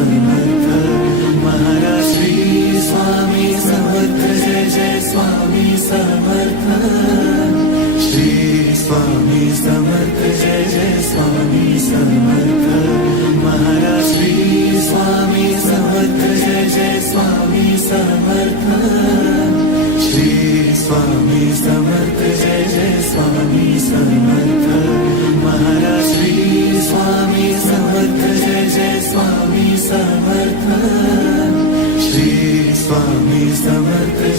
Amen. தவர்கள்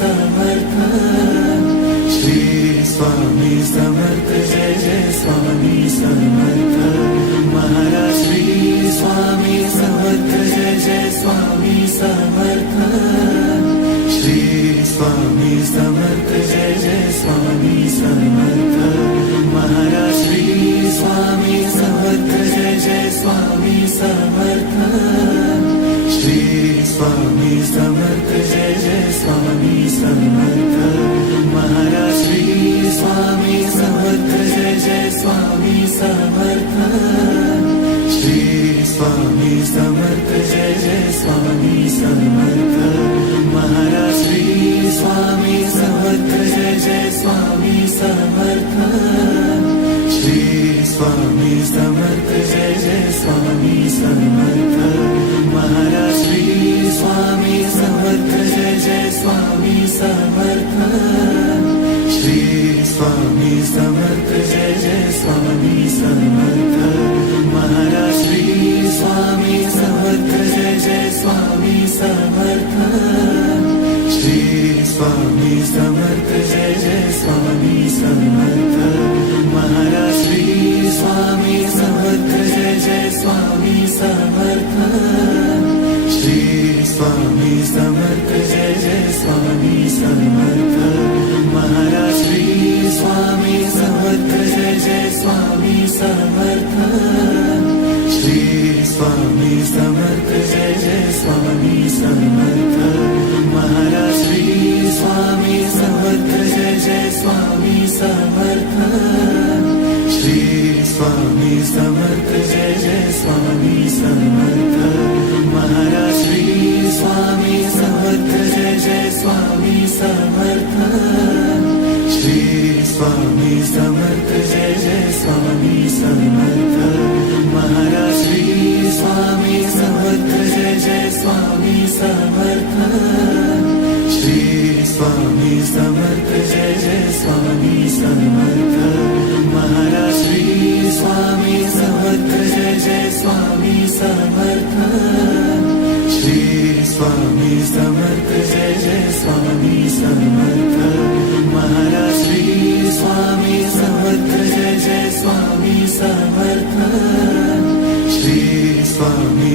summer. Amen. Samarth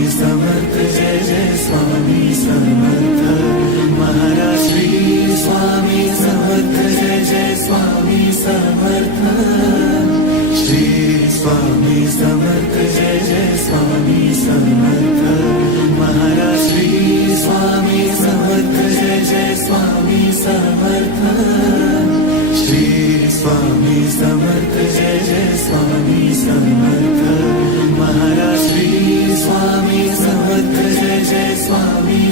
Samarth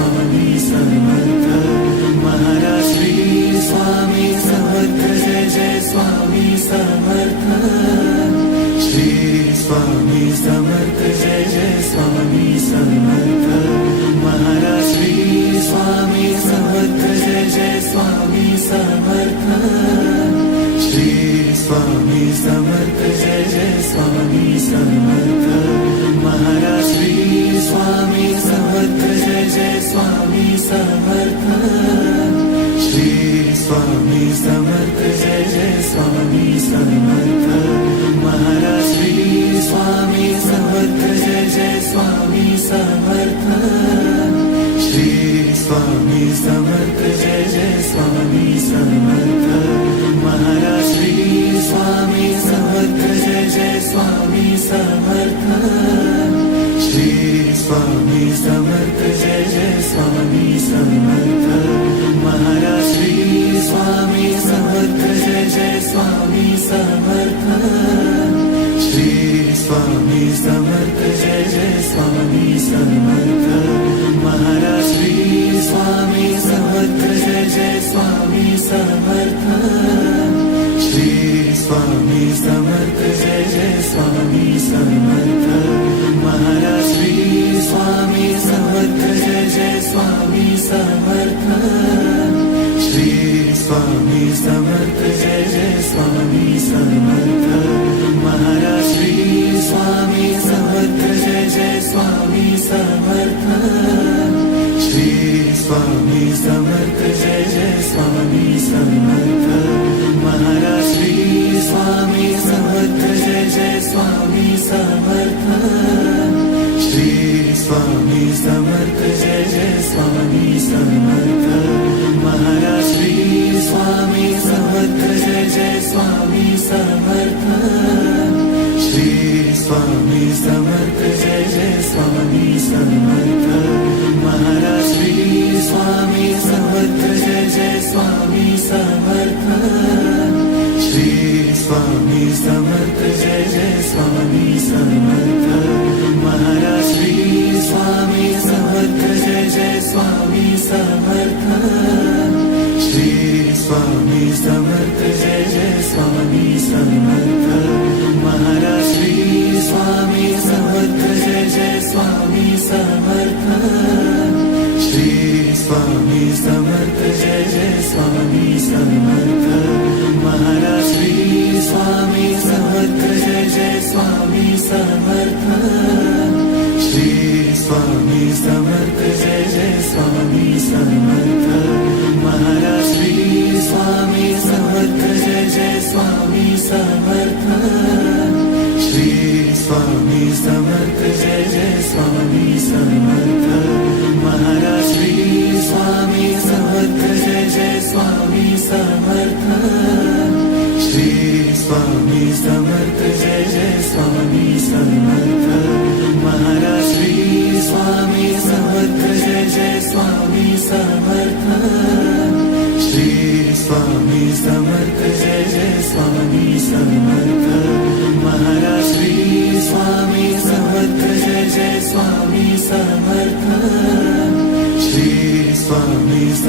Father, Son, and Holy is the summer Samarth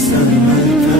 sun,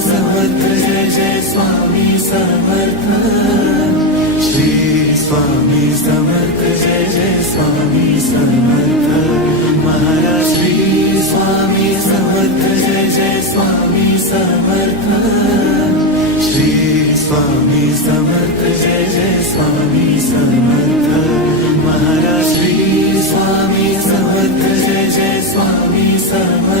summer.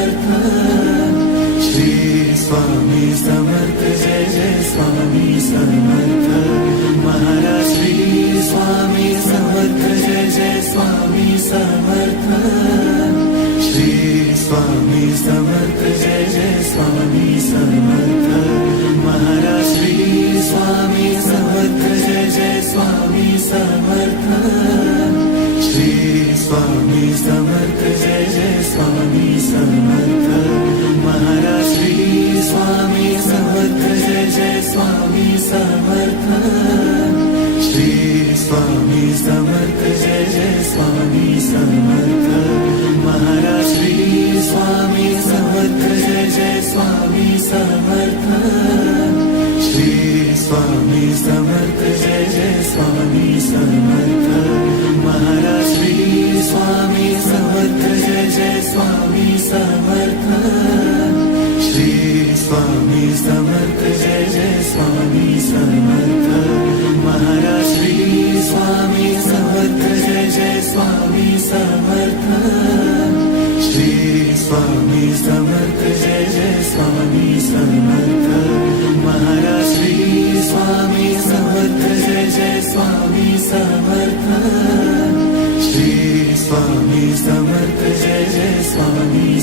സമർപ്പ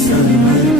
Summer